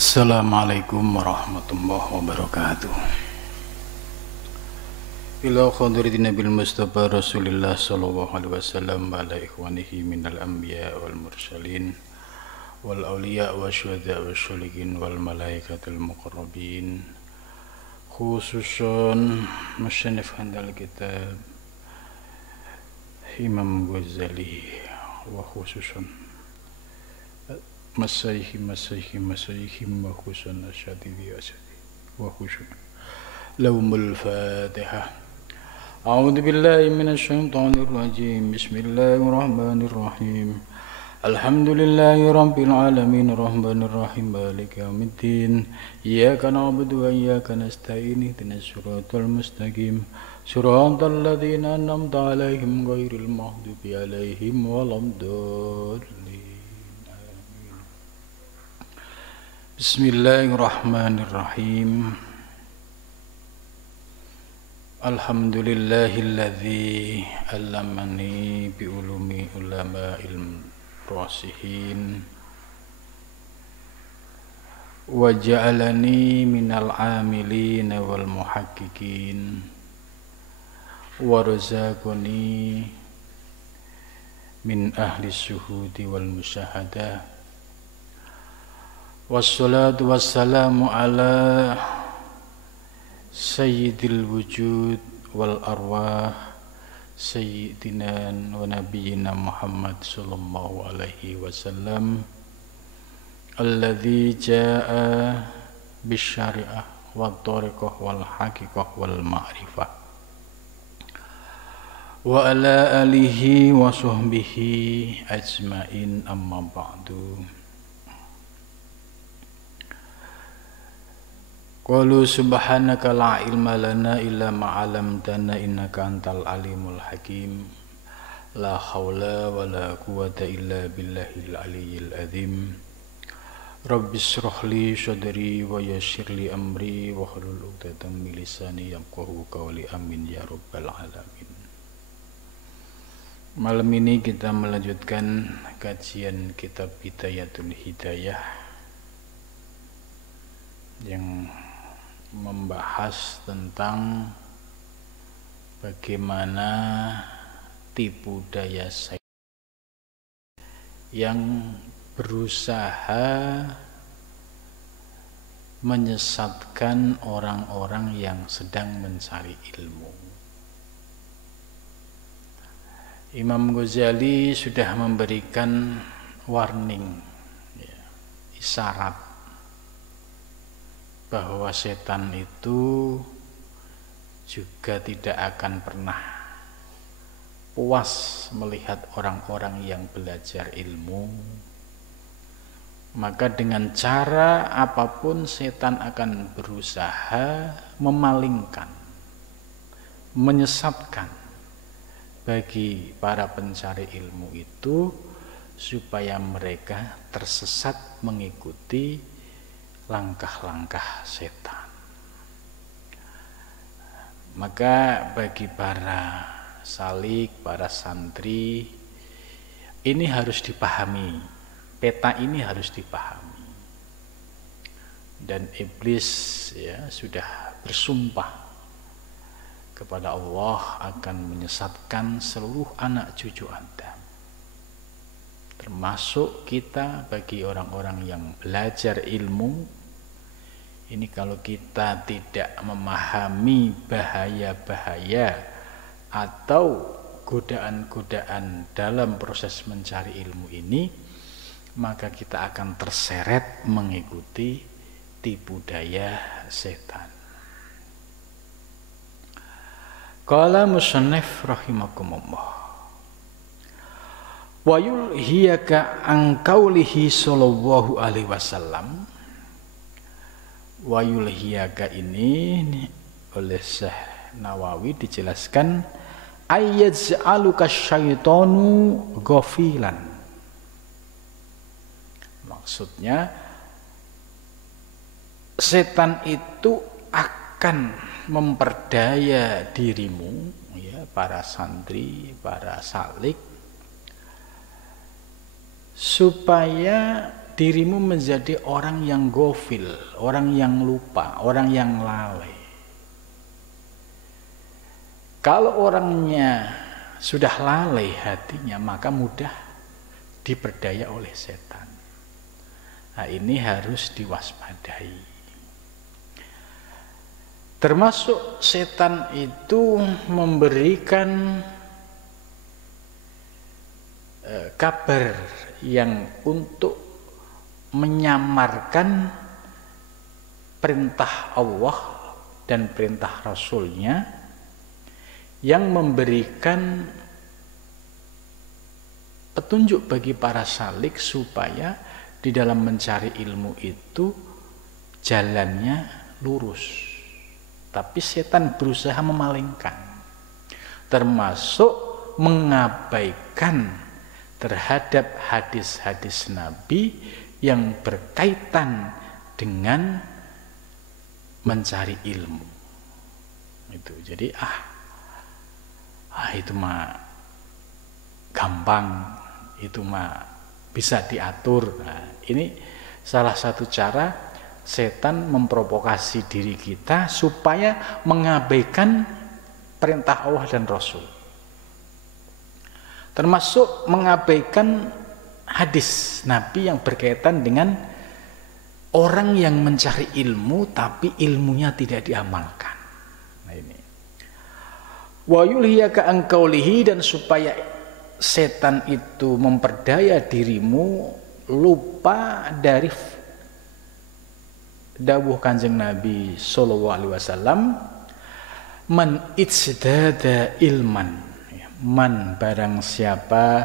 Assalamualaikum warahmatullahi wabarakatuh. Ila khadratin Nabil Mustafa Rasulillah sallallahu alaihi wasallam wa ala ikhwanihi minal anbiya wal mursalin wal awliya wa syuhada wa syulihin wal malaikatul muqarrabin, khususan musannif handal kitab Imam Ghazali wa khususan masyayihim wa khususan asyadidi wa khususan lahumul fatihah. A'udzu billahi minasy syaithanir rajim. Bismillahirrahmanirrahim. Alhamdulillahi rabbil alamin arrahmanir rahim maliki yaumiddin. Iyyaka na'budu wa iyyaka nasta'in ihdinas siratal mustaqim siratal ladzina an'amta 'alaihim ghairil maghdubi 'alaihim waladdallin. Bismillahirrahmanirrahim. Alhamdulillahilladzi allamani bi ulumi ulama'il rasihin wa ja'alani minal 'amilin wal muhaqqiqin wa razaqani min ahli syuhudi wal musyahadah. Wassalatu wassalamu ala sayyidil wujud wal arwah sayyidina wa nabiyyina Muhammad sallallahu alaihi wasallam alladzi jaa bisyari'ah wat thariqah wal haqiqah wal ma'rifah wa ala alihi wa sahbihi ajmain, amma ba'du. Qalu subhanaka la ilma lana illa ma 'allamtana innaka antal alimul hakim. La haula wa la quwwata illa billahil aliyyil azim. Rabbi shrah li sadri wa yassir li amri wa hlul 'uqdatam min lisani yafqahu qawli. Amin ya rabbal alamin. Malam ini kita melanjutkan kajian kitab Bidayatul Hidayah yang membahas tentang bagaimana tipu daya setan yang berusaha menyesatkan orang-orang yang sedang mencari ilmu. Imam Ghazali sudah memberikan warning, isyarat bahwa setan itu juga tidak akan pernah puas melihat orang-orang yang belajar ilmu. Maka dengan cara apapun setan akan berusaha memalingkan, menyesatkan bagi para pencari ilmu itu supaya mereka tersesat mengikuti langkah-langkah setan. Maka bagi para salik, para santri, ini harus dipahami, peta ini harus dipahami. Dan iblis sudah bersumpah kepada Allah akan menyesatkan seluruh anak cucu Adam, termasuk kita. Bagi orang-orang yang belajar ilmu ini, kalau kita tidak memahami bahaya-bahaya atau godaan-godaan dalam proses mencari ilmu ini, maka kita akan terseret mengikuti tipu daya setan. Qala musannif rahimakumullah wa yulhiyaka an qaulihi sallallahu alaihi wasallam. Wa yulhiyaka ini oleh Syekh Nawawi dijelaskan ayyaj'aluka syaitanu ghafilan. Maksudnya setan itu akan memperdaya dirimu, para santri, para salik, supaya dirimu menjadi orang yang gofil, orang yang lupa, orang yang lalai. Kalau orangnya sudah lalai hatinya, maka mudah diperdaya oleh setan. Nah, ini harus diwaspadai. Termasuk setan itu memberikan kabar yang untuk menyamarkan perintah Allah dan perintah Rasulnya, yang memberikan petunjuk bagi para salik supaya di dalam mencari ilmu itu jalannya lurus. Tapi setan berusaha memalingkan, termasuk mengabaikan terhadap hadis-hadis Nabi yang berkaitan dengan mencari ilmu. Itu jadi itu mah gampang, itu mah bisa diatur. Nah, ini salah satu cara setan memprovokasi diri kita supaya mengabaikan perintah Allah dan Rasul. Termasuk mengabaikan hadis Nabi yang berkaitan dengan orang yang mencari ilmu tapi ilmunya tidak diamalkan. Nah ini. Wa yulhiyaka an qaulihi, dan supaya setan itu memperdaya dirimu lupa dari dawuh Kanjeng Nabi sallallahu alaihi wasallam, man itsdada ilman. Man barang siapa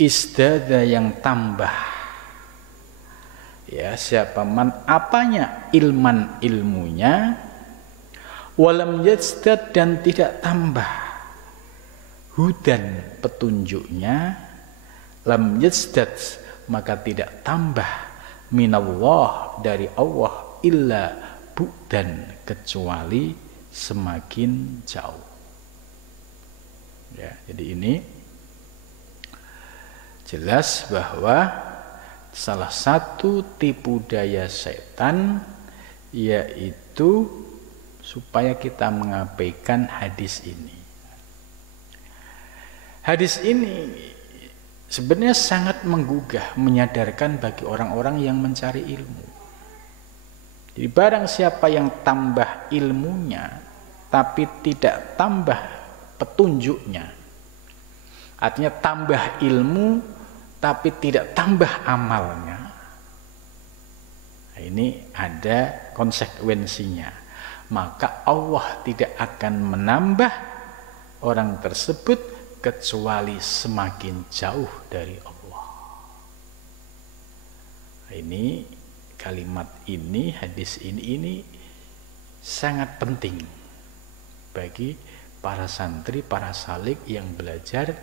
isdada yang tambah, ya siapa man apanya ilman ilmunya, walam yazdad dan tidak tambah, hudan petunjuknya, lam yazdad maka tidak tambah, minallah dari Allah, illa bu'dan kecuali semakin jauh. Ya, jadi ini jelas bahwa salah satu tipu daya setan yaitu supaya kita mengabaikan hadis ini. Hadis ini sebenarnya sangat menggugah, menyadarkan bagi orang-orang yang mencari ilmu. Jadi barang siapa yang tambah ilmunya tapi tidak tambah petunjuknya, artinya tambah ilmu tapi tidak tambah amalnya, nah, ini ada konsekuensinya. Maka Allah tidak akan menambah orang tersebut kecuali semakin jauh dari Allah. Nah, ini kalimat ini, hadis ini sangat penting bagi para santri, para salik yang belajar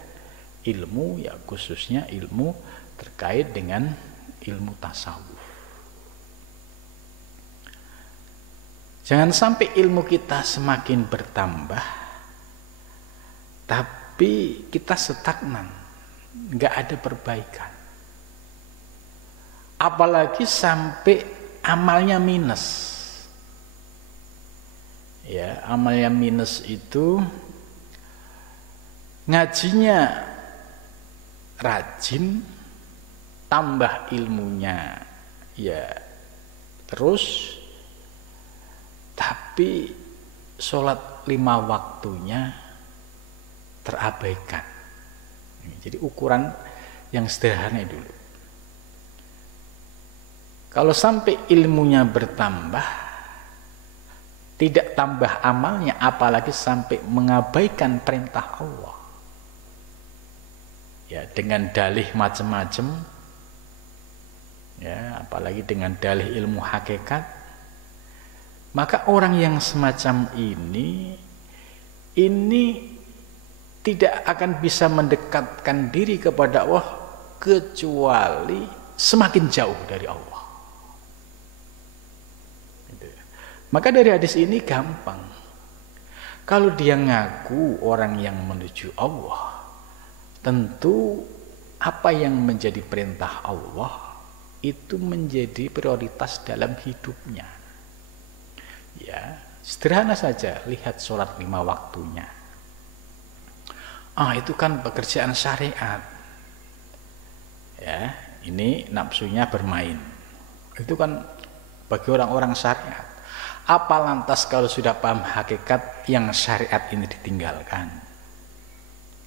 ilmu, ya khususnya ilmu terkait dengan ilmu tasawuf. Jangan sampai ilmu kita semakin bertambah tapi kita stagnan, nggak ada perbaikan. Apalagi sampai amalnya minus. Ya, amalnya minus itu ngajinya rajin, tambah ilmunya ya terus, tapi sholat 5 waktunya terabaikan. Jadi ukuran yang sederhana dulu. Kalau sampai ilmunya bertambah tidak tambah amalnya, apalagi sampai mengabaikan perintah Allah, ya dengan dalih macam-macam, ya apalagi dengan dalih ilmu hakikat, maka orang yang semacam ini tidak akan bisa mendekatkan diri kepada Allah kecuali semakin jauh dari Allah. Maka dari hadis ini gampang. Kalau dia ngaku orang yang menuju Allah, tentu apa yang menjadi perintah Allah itu menjadi prioritas dalam hidupnya. Ya, sederhana saja, lihat sholat 5 waktunya. Itu kan pekerjaan syariat. Ya, ini nafsunya bermain. Itu kan bagi orang-orang syariat. Apa lantas kalau sudah paham hakikat yang syariat ini ditinggalkan?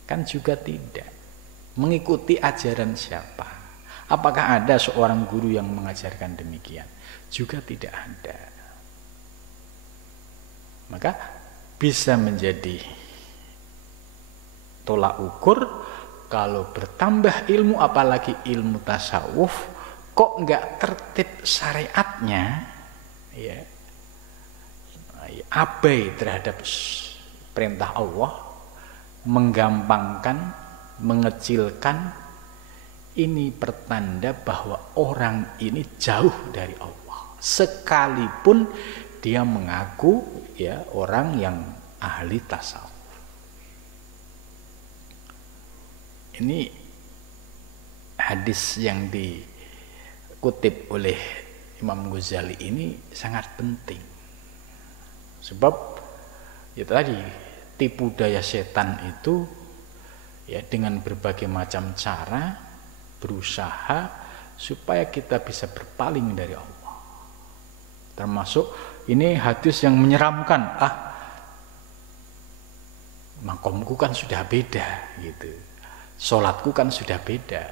Kan juga tidak. Mengikuti ajaran siapa? Apakah ada seorang guru yang mengajarkan demikian? Juga tidak ada. Maka bisa menjadi tolak ukur kalau bertambah ilmu, apalagi ilmu tasawuf, kok nggak tertib syariatnya, ya, abai terhadap perintah Allah, menggampangkan, mengecilkan, ini pertanda bahwa orang ini jauh dari Allah, sekalipun dia mengaku ya orang yang ahli tasawuf. Ini hadis yang dikutip oleh Imam Ghazali ini sangat penting. Sebab ya tadi, tipu daya setan itu ya dengan berbagai macam cara berusaha supaya kita bisa berpaling dari Allah. Termasuk ini hadis yang menyeramkan, makomku kan sudah beda gitu. Sholatku kan sudah beda.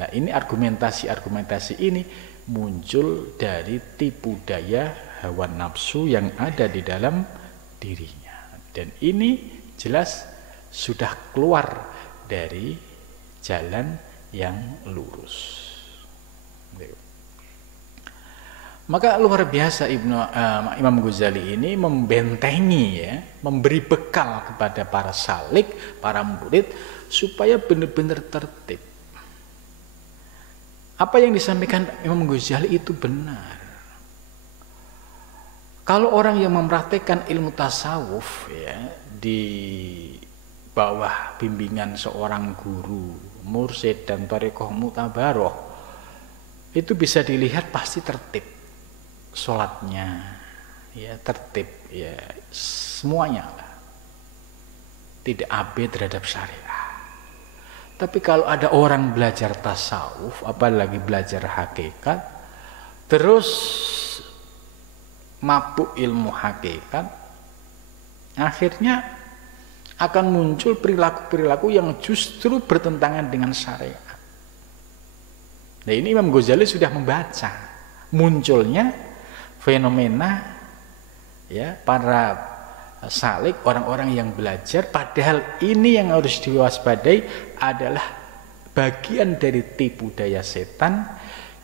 Nah, ini argumentasi ini muncul dari tipu daya hawa nafsu yang ada di dalam dirinya. Dan ini jelas sudah keluar dari jalan yang lurus. Maka luar biasa Imam Ghazali ini membentengi, ya, memberi bekal kepada para salik, para murid supaya benar-benar tertib. Apa yang disampaikan Imam Ghazali itu benar. Kalau orang yang mempraktekkan ilmu tasawuf ya di bawah bimbingan seorang guru, mursyid dan thariqah mutabaroh, itu bisa dilihat pasti tertib. Sholatnya ya tertib, ya semuanya tidak abai terhadap syariat. Tapi kalau ada orang belajar tasawuf, apalagi belajar hakikat, terus mabuk ilmu hakikat, akhirnya akan muncul perilaku-perilaku yang justru bertentangan dengan syariat. Nah, ini Imam Ghazali sudah membaca munculnya fenomena ya para salik, orang-orang yang belajar, padahal ini yang harus diwaspadai adalah bagian dari tipu daya setan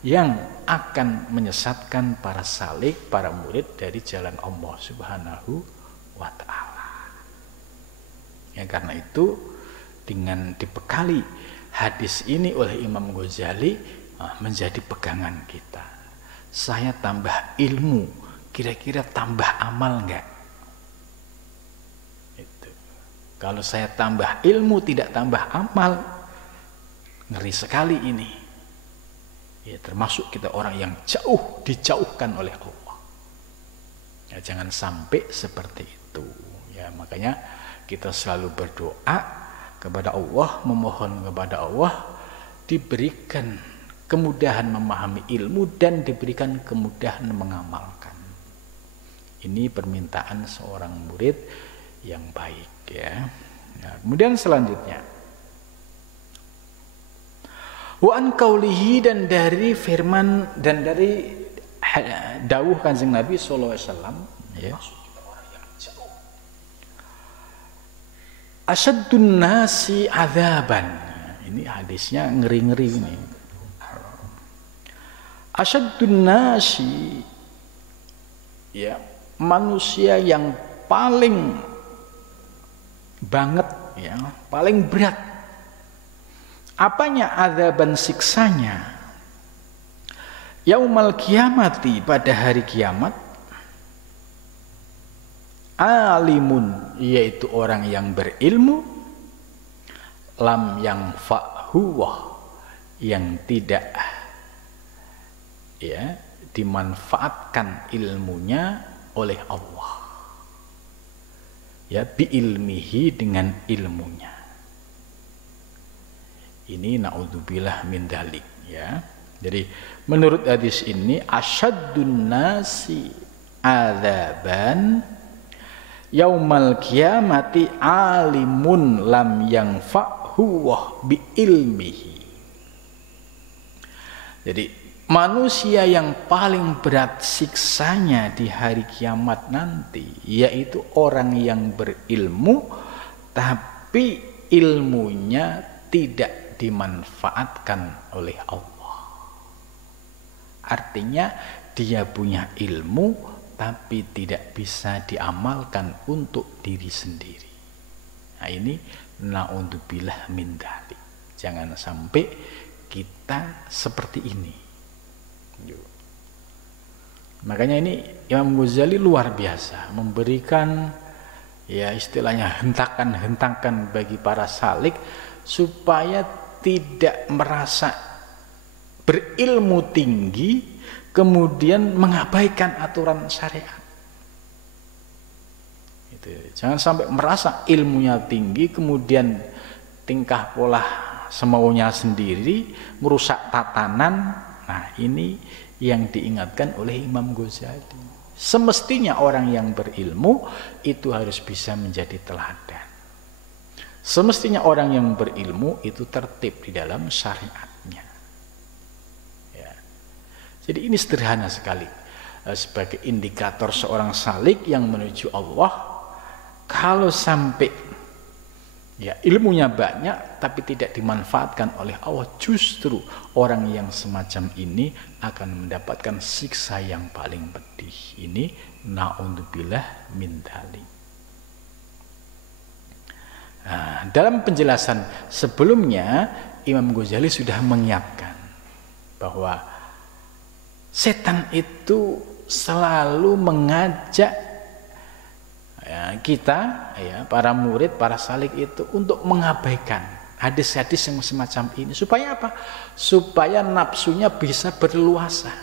yang akan menyesatkan para salik, para murid dari jalan Allah Subhanahu wa ta'ala. Ya, karena itu dengan dibekali hadis ini oleh Imam Ghazali menjadi pegangan kita. Saya tambah ilmu, kira-kira tambah amal enggak? Itu. Kalau saya tambah ilmu tidak tambah amal, ngeri sekali ini. Ya, termasuk kita orang yang dijauhkan oleh Allah. Ya, jangan sampai seperti itu. Ya, makanya kita selalu berdoa kepada Allah, memohon kepada Allah diberikan kemudahan memahami ilmu dan diberikan kemudahan mengamalkan. Ini permintaan seorang murid yang baik, ya. Nah, kemudian selanjutnya, wa an qaulihi, dan dari firman dan dari dawuh Kanjeng Nabi sallallahu alaihi wasallam, ya. Asyaddun nasi adzaban. Ini hadisnya ngeri-ngeri ini. Asyaddun nasi, ya, manusia yang paling banget, ya, paling berat. Apanya adzaban, siksanya? Yaumal kiamati, pada hari kiamat. Alimun, yaitu orang yang berilmu. Lam yang fa'huwah, yang tidak ya dimanfaatkan ilmunya oleh Allah, ya bi ilmihi, dengan ilmunya. Ini naudzubillah min dzalik, ya. Jadi menurut hadis ini asyaddun nasi adzaban yaumal qiyamati alimun lam yanfa'hu bi ilmihi. Jadi manusia yang paling berat siksanya di hari kiamat nanti yaitu orang yang berilmu tapi ilmunya tidak dimanfaatkan oleh Allah. Artinya dia punya ilmu tapi tidak bisa diamalkan untuk diri sendiri. Nah ini naudzubillah min dzalik. Jangan sampai kita seperti ini. Makanya ini Imam Ghazali luar biasa memberikan, ya istilahnya hentakan-hentakan bagi para salik supaya tidak merasa berilmu tinggi kemudian mengabaikan aturan syariat. Jangan sampai merasa ilmunya tinggi kemudian tingkah pola semaunya sendiri, merusak tatanan. Nah ini yang diingatkan oleh Imam Ghazali. Semestinya orang yang berilmu itu harus bisa menjadi teladan. Semestinya orang yang berilmu itu tertib di dalam syariatnya, ya. Jadi ini sederhana sekali sebagai indikator seorang salik yang menuju Allah. Kalau sampai ya ilmunya banyak tapi tidak dimanfaatkan oleh Allah, justru orang yang semacam ini akan mendapatkan siksa yang paling pedih. Ini naudzubillah min dzalik. Nah, dalam penjelasan sebelumnya Imam Ghazali sudah mengingatkan bahwa setan itu selalu mengajak ya, kita, ya, para murid, para salik itu untuk mengabaikan hadis-hadis yang semacam ini. Supaya apa? Supaya nafsunya bisa berleluasa,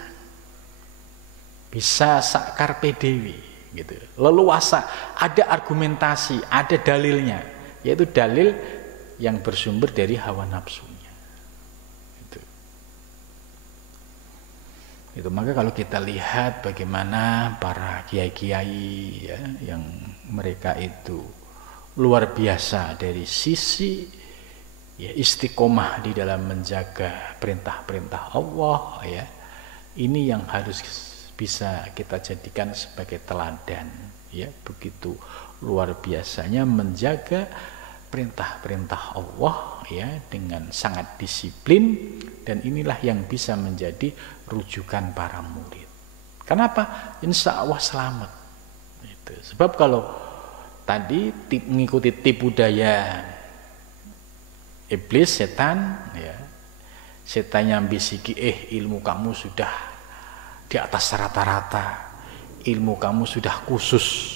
bisa sakar PDW, gitu. Leluasa, ada argumentasi, ada dalilnya. Yaitu dalil yang bersumber dari hawa nafsunya. Itu maka kalau kita lihat bagaimana para kiai-kiai, ya, yang mereka itu luar biasa dari sisi ya istiqomah di dalam menjaga perintah-perintah Allah, ya. Ini yang harus bisa kita jadikan sebagai teladan, ya, begitu luar biasanya menjaga perintah-perintah Allah, ya, dengan sangat disiplin, dan inilah yang bisa menjadi rujukan para murid. Kenapa? Insya Allah selamat. Itu. Sebab kalau tadi mengikuti tipu daya iblis, setan, ya, setan yang bisiki ilmu kamu sudah di atas rata-rata, ilmu kamu sudah khusus,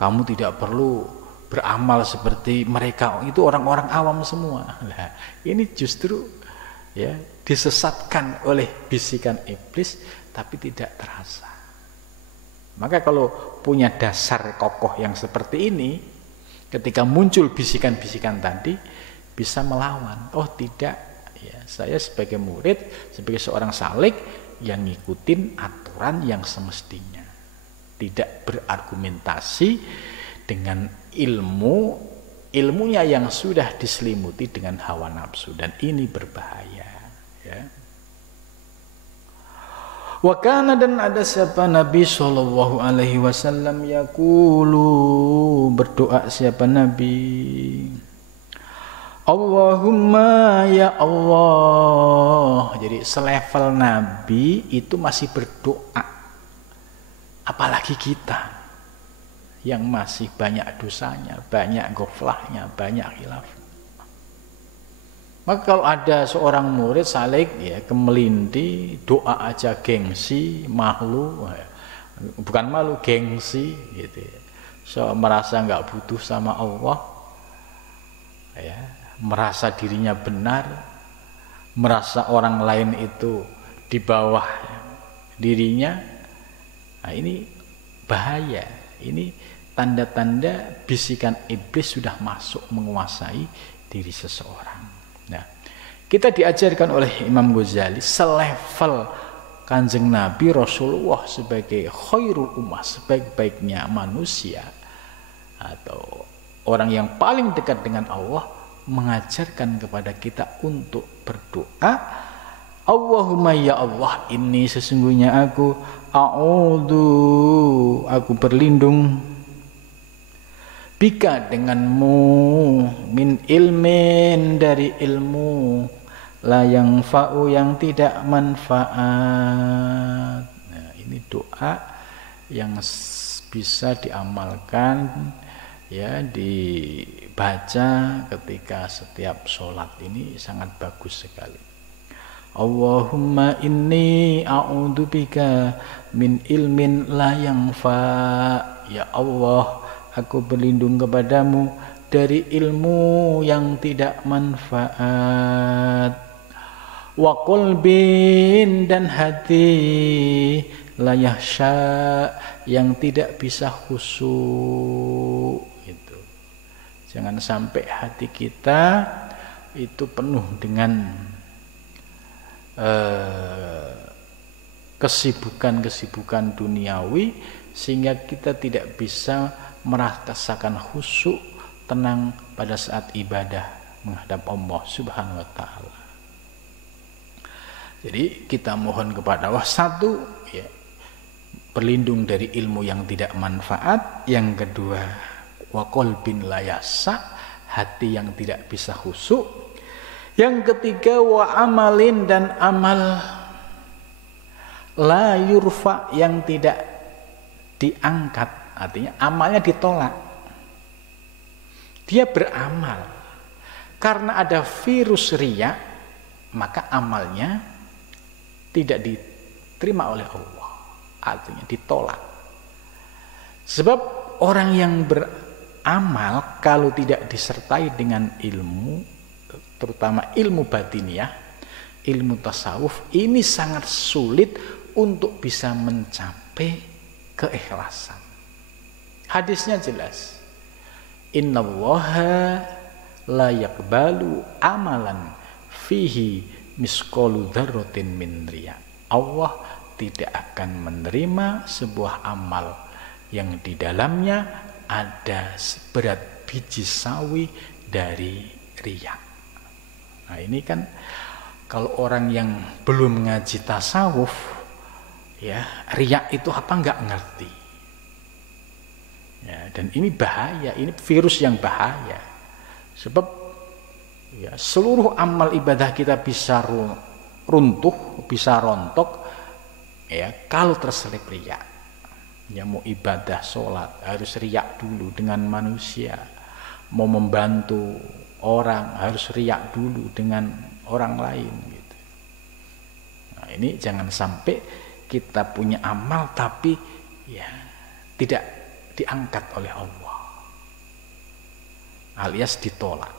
kamu tidak perlu beramal seperti mereka, itu orang-orang awam semua. Nah, ini justru ya disesatkan oleh bisikan iblis tapi tidak terasa. Maka kalau punya dasar kokoh yang seperti ini, ketika muncul bisikan-bisikan tadi bisa melawan. Oh tidak, ya, saya sebagai murid, sebagai seorang salik yang ngikutin aturan yang semestinya, tidak berargumentasi dengan ilmunya yang sudah diselimuti dengan hawa nafsu, dan ini berbahaya, ya. Wa kana, dan ada siapa Nabi sallallahu alaihi wasallam yaqulu, berdoa siapa Nabi, Allahumma ya Allah. Jadi selevel Nabi itu masih berdoa, apalagi kita yang masih banyak dosanya, banyak goflahnya, banyak khilaf. Maka kalau ada seorang murid salik, ya, kemelindi, doa aja gengsi, malu, bukan malu, gengsi, gitu. So merasa nggak butuh sama Allah, ya, merasa dirinya benar, merasa orang lain itu di bawah dirinya. Nah, ini bahaya. Ini tanda-tanda bisikan iblis sudah masuk menguasai diri seseorang. Nah, kita diajarkan oleh Imam Ghazali selevel Kanjeng Nabi Rasulullah sebagai khairul ummah, sebaik-baiknya manusia atau orang yang paling dekat dengan Allah, mengajarkan kepada kita untuk berdoa, Allahumma ya Allah, ini sesungguhnya aku berlindung bika denganmu, min ilmin dari ilmu, la yang fa'u yang tidak manfaat. Nah, ini doa yang bisa diamalkan, ya, dibaca ketika setiap sholat. Ini sangat bagus sekali. Allahumma inni a'udzubika min ilmin la yanfa. Ya Allah, aku berlindung kepadamu dari ilmu yang tidak manfaat. Wa qalbin, dan hati, la yahsya, yang tidak bisa khusyuk. Itu. Jangan sampai hati kita itu penuh dengan kesibukan-kesibukan duniawi, sehingga kita tidak bisa merasakan khusyuk, tenang pada saat ibadah menghadap Allah Subhanahu wa ta'ala. Jadi kita mohon kepada Allah, satu, ya, berlindung dari ilmu yang tidak manfaat. Yang kedua, wa qalbin la yasa, hati yang tidak bisa khusyuk. Yang ketiga, wa amalin, dan amal la yurfa, yang tidak diangkat, artinya amalnya ditolak. Dia beramal karena ada virus riya, maka amalnya tidak diterima oleh Allah, artinya ditolak. Sebab orang yang beramal kalau tidak disertai dengan ilmu, terutama ilmu batiniah, ilmu tasawuf, ini sangat sulit untuk bisa mencapai keikhlasan. Hadisnya jelas, innallaha la yaqbalu amalan fihi misqalu dzarratin min riya. Allah tidak akan menerima sebuah amal yang di dalamnya ada seberat biji sawi dari riya. Nah, ini kan kalau orang yang belum ngaji tasawuf, ya, riya itu apa nggak ngerti. Ya, dan ini bahaya, ini virus yang bahaya. Sebab, ya, seluruh amal ibadah kita bisa runtuh, bisa rontok, ya, kalau terselip riya. Ya, mau ibadah sholat harus riya dulu dengan manusia, mau membantu orang harus riak dulu dengan orang lain, gitu. Nah, ini jangan sampai kita punya amal tapi, ya, tidak diangkat oleh Allah, alias ditolak.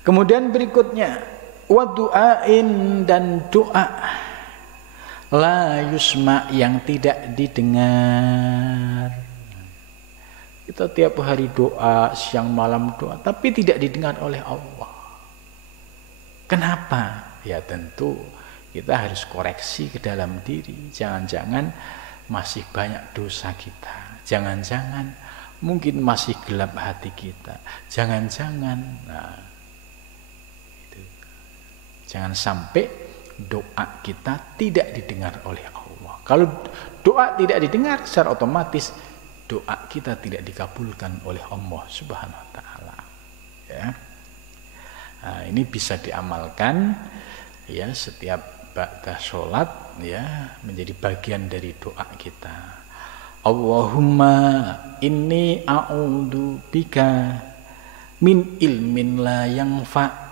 Kemudian berikutnya, wa du'ain, dan doa la yusma, yang tidak didengar. Kita tiap hari doa, siang malam doa, tapi tidak didengar oleh Allah. Kenapa? Ya tentu kita harus koreksi ke dalam diri. Jangan-jangan masih banyak dosa kita. Jangan-jangan mungkin masih gelap hati kita. Jangan-jangan, nah, itu. Jangan sampai doa kita tidak didengar oleh Allah. Kalau doa tidak didengar, secara otomatis doa kita tidak dikabulkan oleh Allah Subhanahu wa ta'ala, ya. Nah, ini bisa diamalkan, ya, setiap ba'da sholat, ya, menjadi bagian dari doa kita. Allahumma inni a'udzu bika min ilmin la yanfa.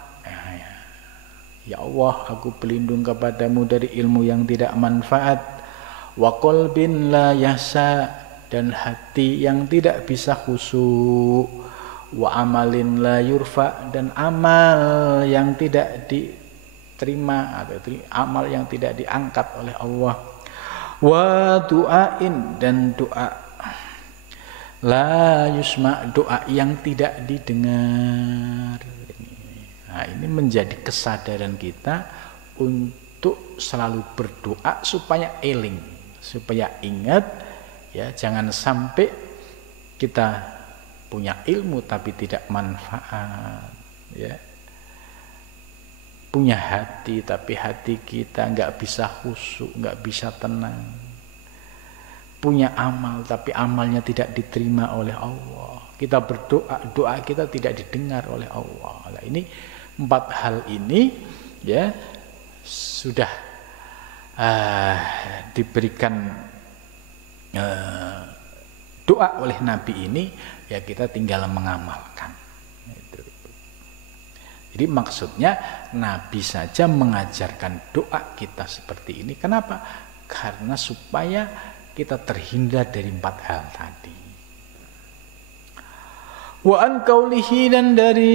Ya Allah, aku berlindung kepadamu dari ilmu yang tidak manfaat. Wa qalbin la yasa, dan hati yang tidak bisa khusyuk. Wa amalin la yurfa, dan amal yang tidak diterima atau amal yang tidak diangkat oleh Allah. Wa du'ain, dan doa la yusma, doa yang tidak didengar. Nah, ini menjadi kesadaran kita untuk selalu berdoa supaya eling, supaya ingat ya, jangan sampai kita punya ilmu tapi tidak manfaat ya. Punya hati tapi hati kita nggak bisa khusyuk, nggak bisa tenang. Punya amal tapi amalnya tidak diterima oleh Allah. Kita berdoa, doa kita tidak didengar oleh Allah. Nah, ini 4 hal ini ya sudah diberikan doa oleh Nabi ini, ya kita tinggal mengamalkan. Jadi maksudnya Nabi saja mengajarkan doa kita seperti ini. Kenapa? Karena supaya kita terhindar dari 4 hal tadi. Wa an qaulihi, dan dari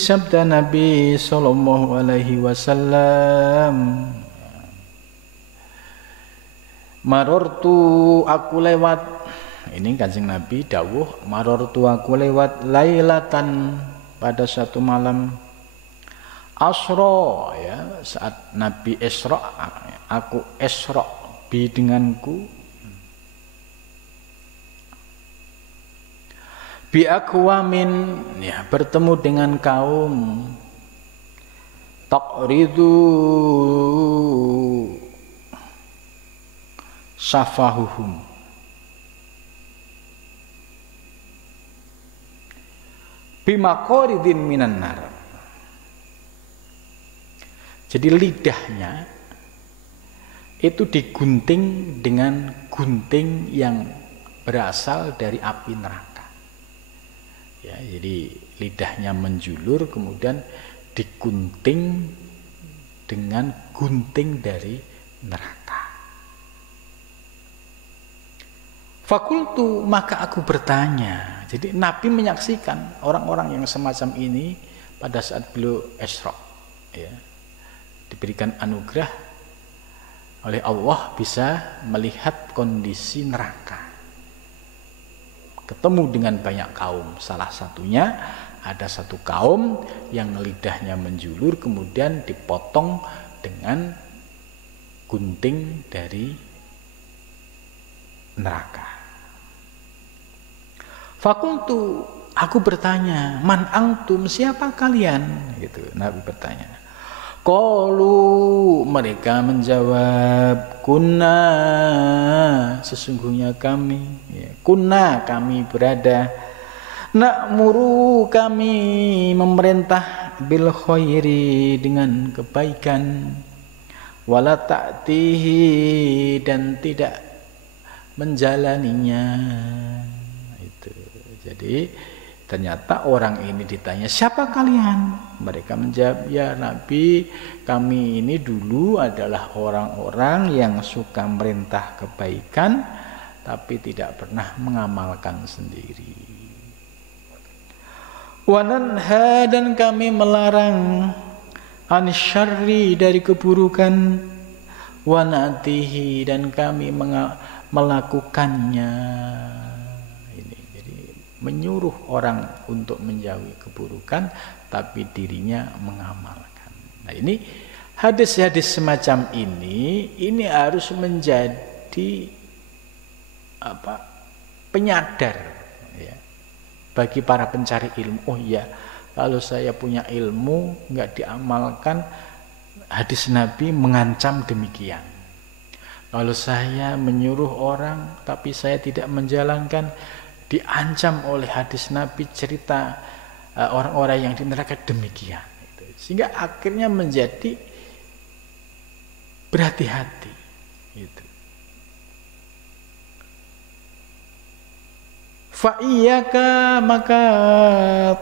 sabda Nabi sallallahu alaihi wasallam, marortu, aku lewat, ini Kanjeng Nabi dawuh, marortu, aku lewat lailatan, pada satu malam, asra, ya, saat Nabi Isra, aku Isra bi denganku, bi aqwamin, ya, bertemu dengan kaum, taqridu safahuhum, bimaqaridin minan nar. Jadi lidahnya itu digunting dengan gunting yang berasal dari api neraka. Ya, jadi lidahnya menjulur kemudian digunting dengan gunting dari neraka. Fakultu, maka aku bertanya. Jadi Nabi menyaksikan orang-orang yang semacam ini pada saat beliau Isra, ya, diberikan anugerah oleh Allah bisa melihat kondisi neraka, ketemu dengan banyak kaum. Salah satunya ada satu kaum yang lidahnya menjulur kemudian dipotong dengan gunting dari neraka. Fakultu, aku bertanya, man antum, siapa kalian? Gitu, Nabi bertanya. Qalu, mereka menjawab, kunna, sesungguhnya kami, ya, kunna, kami berada, na'muru, kami memerintah, bil khairi, dengan kebaikan, wala ta'tihi, dan tidak menjalaninya. Itu. Jadi ternyata orang ini ditanya, siapa kalian? Mereka menjawab, ya Nabi, kami ini dulu adalah orang-orang yang suka merintah kebaikan tapi tidak pernah mengamalkan sendiri. Wa nanha, dan kami melarang, anisyarri, dari keburukan, wa na'tihi, dan kami melakukannya. Ini jadi menyuruh orang untuk menjauhi keburukan tapi dirinya mengamalkan. Nah, ini hadis-hadis semacam ini harus menjadi penyadar ya, bagi para pencari ilmu. Oh iya, kalau saya punya ilmu nggak diamalkan, hadis Nabi mengancam demikian. Kalau saya menyuruh orang tapi saya tidak menjalankan, diancam oleh hadis Nabi, cerita orang-orang yang di neraka demikian. Sehingga akhirnya menjadi berhati-hati. Gitu. Fa'iyaka, maka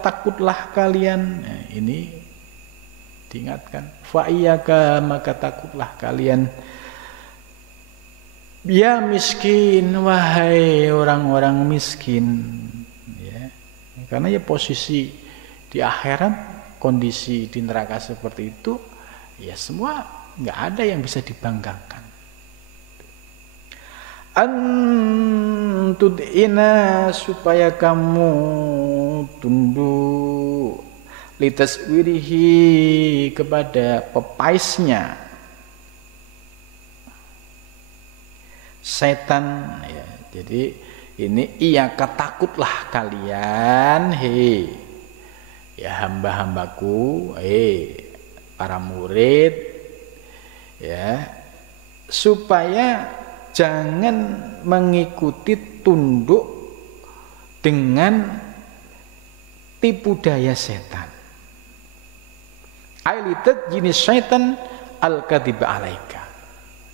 takutlah kalian. Nah, ini diingatkan. Fa'iyaka, maka takutlah kalian. Ya miskin, wahai orang-orang miskin, ya. Karena ya posisi di akhirat, kondisi di neraka seperti itu, Ya semua nggak ada yang bisa dibanggakan. Antud'ina supaya kamu tunduk litaswirihi kepada pepaisnya setan ya. Jadi ini takutlah kalian ya hamba-hambaku para murid ya, supaya jangan mengikuti tunduk dengan tipu daya setan. Ailitat jenis setan al-kadhib alaika.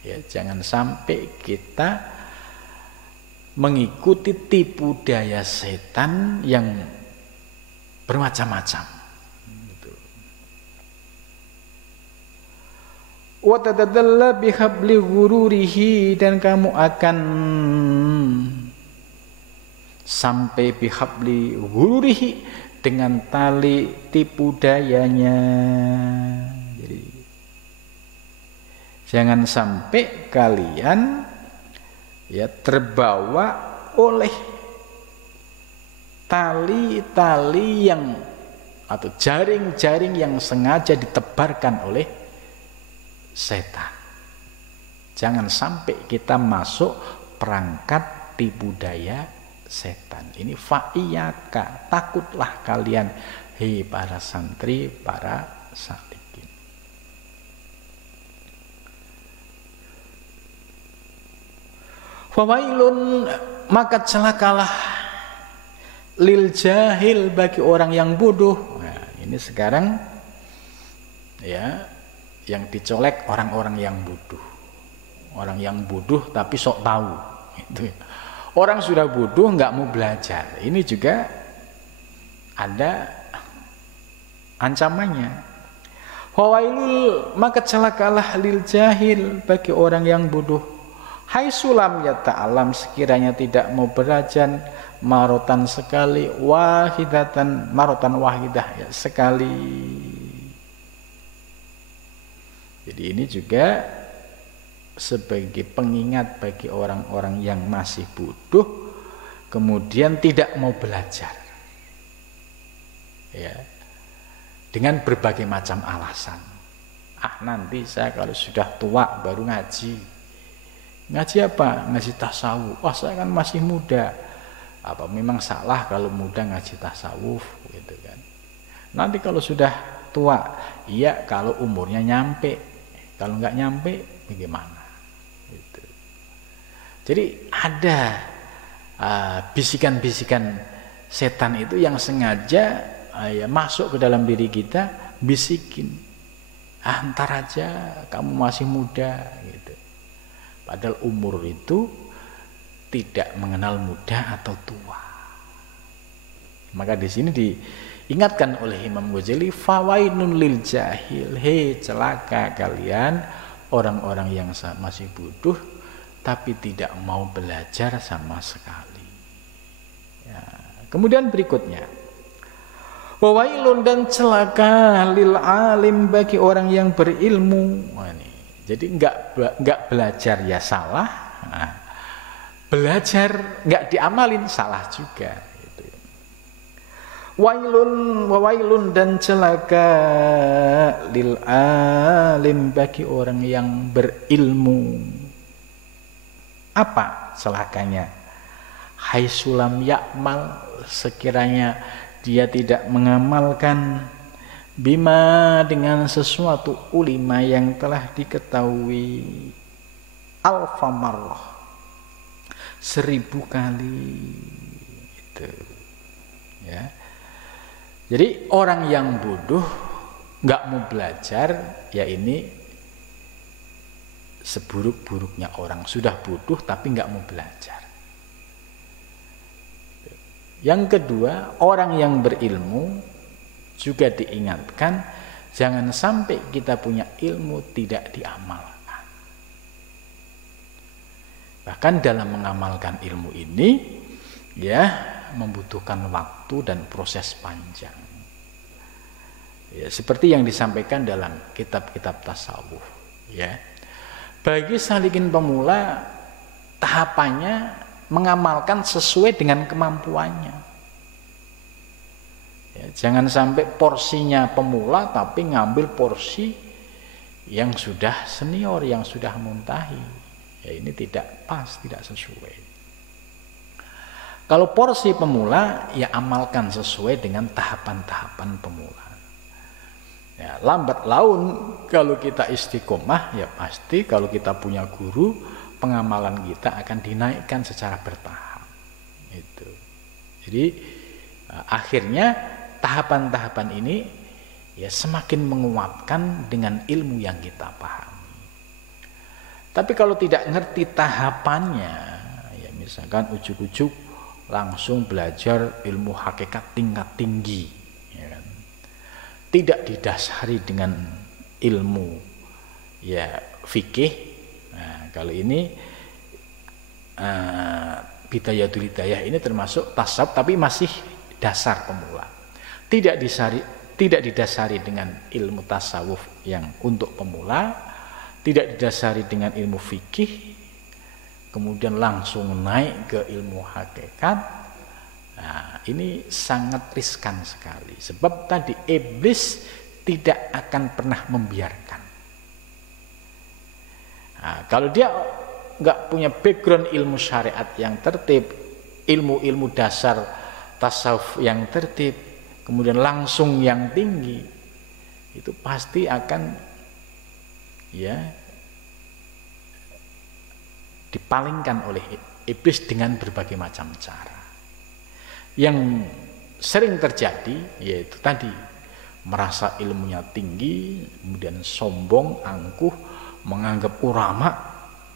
Ya, jangan sampai kita mengikuti tipu daya setan yang bermacam-macam. Wa tadalla bihabli ghururihi, dan kamu akan sampai bihabli ghururihi dengan tali tipu dayanya. Jadi jangan sampai kalian ya terbawa oleh tali-tali yang atau jaring-jaring yang sengaja ditebarkan oleh setan. Jangan sampai kita masuk perangkat tipu daya setan. Ini fa'iyaka, takutlah kalian para santri, para salikin. Fawailun, maka celakalah lil jahil, bagi orang yang bodoh. Nah, ini sekarang ya yang dicolek orang-orang yang bodoh. Orang yang bodoh tapi sok tahu gitu. Orang sudah bodoh nggak mau belajar. Ini juga ada ancamannya. Fawailul, maka celakalah lil jahil, bagi orang yang bodoh. Hai sulam ya ta'alam, sekiranya tidak mau belajar marotan sekali, wahidatan marotan wahidah ya sekali. Jadi ini juga sebagai pengingat bagi orang-orang yang masih bodoh kemudian tidak mau belajar ya, dengan berbagai macam alasan. Nanti saya kalau sudah tua baru ngaji. Ngaji apa? Ngaji tasawuf. Wah, saya kan masih muda. Apa memang salah kalau muda ngaji tasawuf gitu kan? Nanti kalau sudah tua, iya kalau umurnya nyampe. Kalau nggak nyampe bagaimana? Gitu. Jadi ada bisikan-bisikan setan itu yang sengaja ya masuk ke dalam diri kita, bisikin, ntar aja kamu masih muda gitu. Padahal umur itu tidak mengenal muda atau tua. Maka di sini diingatkan oleh Imam Ghazali, fawainun lil jahil, celaka kalian orang-orang yang masih bodoh tapi tidak mau belajar sama sekali. Ya. Kemudian berikutnya, wawailun, dan celaka lil alim, bagi orang yang berilmu. Jadi enggak belajar ya salah, belajar enggak diamalin salah juga. Gitu. Wawailun, dan celaka lil alim, bagi orang yang berilmu. Apa celakanya? Hai sulam yakmal, sekiranya dia tidak mengamalkan bima, dengan sesuatu ulima yang telah diketahui alfa marrah, 1000 kali itu ya. Jadi orang yang bodoh nggak mau belajar ya, ini seburuk-buruknya orang, sudah bodoh tapi nggak mau belajar. Yang kedua, orang yang berilmu juga diingatkan jangan sampai kita punya ilmu tidak diamalkan. Bahkan dalam mengamalkan ilmu ini ya membutuhkan waktu dan proses panjang. Ya, seperti yang disampaikan dalam kitab-kitab tasawuf, ya. Bagi salikin pemula, tahapannya mengamalkan sesuai dengan kemampuannya. Ya, jangan sampai porsinya pemula tapi ngambil porsi yang sudah senior, yang sudah muntahi. Ya, ini tidak pas, tidak sesuai. Kalau porsi pemula, ya amalkan sesuai dengan tahapan-tahapan pemula. Ya, lambat laun kalau kita istiqomah, ya pasti kalau kita punya guru, pengamalan kita akan dinaikkan secara bertahap. Itu. Jadi akhirnya tahapan-tahapan ini ya semakin menguatkan dengan ilmu yang kita pahami. Tapi kalau tidak ngerti tahapannya, ya misalkan ujuk-ujuk langsung belajar ilmu hakikat tingkat tinggi, ya kan? Tidak didasari dengan ilmu ya fikih. Nah, kalau ini Bidayatul Hidayah ini termasuk tasawuf tapi masih dasar pemula. Tidak didasari dengan ilmu tasawuf yang untuk pemula, tidak didasari dengan ilmu fikih, kemudian langsung naik ke ilmu hakikat. Nah, ini sangat riskan sekali, sebab tadi iblis tidak akan pernah membiarkan. Nah, kalau dia nggak punya background ilmu syariat yang tertib, ilmu-ilmu dasar tasawuf yang tertib, kemudian langsung yang tinggi, itu pasti akan ya dipalingkan oleh iblis dengan berbagai macam cara. Yang sering terjadi yaitu tadi merasa ilmunya tinggi, kemudian sombong, angkuh, menganggap ulama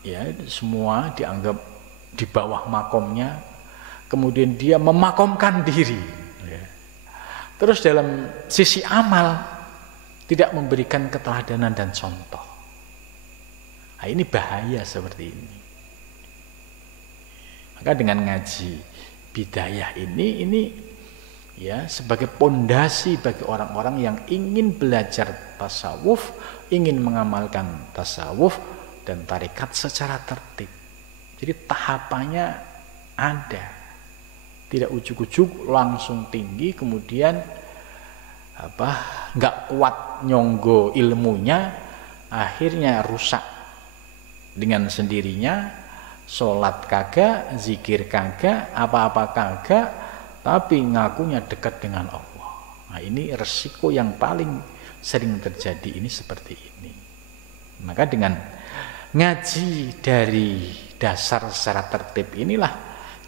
ya semua dianggap di bawah makomnya, kemudian dia memakomkan diri ya. Terus dalam sisi amal tidak memberikan keteladanan dan contoh. Nah, ini bahaya seperti ini. Maka dengan ngaji Bidayah ini ya sebagai pondasi bagi orang-orang yang ingin belajar tasawuf, ingin mengamalkan tasawuf dan tarekat secara tertib. Jadi tahapannya ada, tidak ujuk-ujuk langsung tinggi kemudian nggak kuat nyonggo ilmunya, akhirnya rusak dengan sendirinya. Sholat kagak, zikir kagak, apa-apa kagak, tapi ngakunya dekat dengan Allah. Nah, ini resiko yang paling sering terjadi ini seperti ini. Maka dengan ngaji dari dasar secara tertib inilah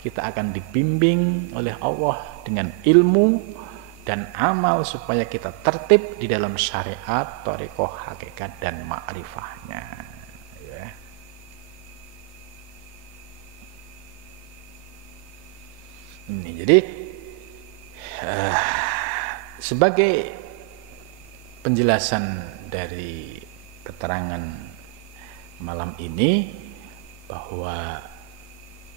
kita akan dibimbing oleh Allah dengan ilmu dan amal supaya kita tertib di dalam syariat, thariqah, hakikat dan ma'rifahnya. Ini jadi sebagai penjelasan dari keterangan malam ini bahwa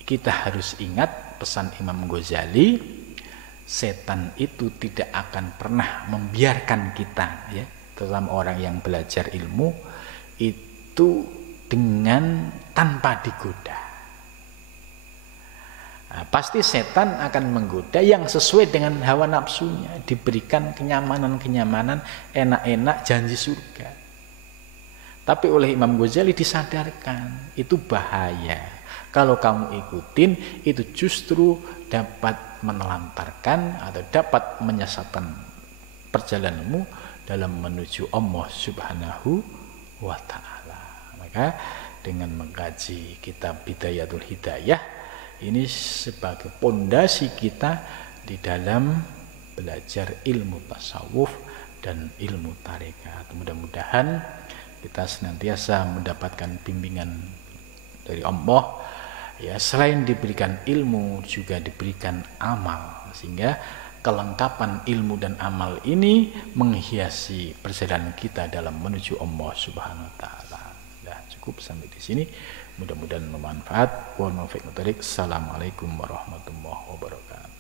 kita harus ingat pesan Imam Ghazali, setan itu tidak akan pernah membiarkan kita ya, terutama orang yang belajar ilmu itu dengan tanpa digoda. Nah, pasti setan akan menggoda yang sesuai dengan hawa nafsunya, diberikan kenyamanan-kenyamanan, enak-enak, janji surga. Tapi oleh Imam Ghazali disadarkan, itu bahaya. Kalau kamu ikutin, itu justru dapat menelantarkan atau dapat menyesatkan perjalananmu dalam menuju Allah Subhanahu wa Ta'ala. Maka dengan mengkaji kitab Bidayatul Hidayah, ini sebagai pondasi kita di dalam belajar ilmu tasawuf dan ilmu tarekat. Mudah-mudahan kita senantiasa mendapatkan bimbingan dari Allah. Ya, selain diberikan ilmu juga diberikan amal, sehingga kelengkapan ilmu dan amal ini menghiasi perjalanan kita dalam menuju Allah Subhanahu wa Ta'ala. Nah, cukup sampai di sini. Mudah-mudahan bermanfaat. Assalamualaikum warahmatullahi wabarakatuh.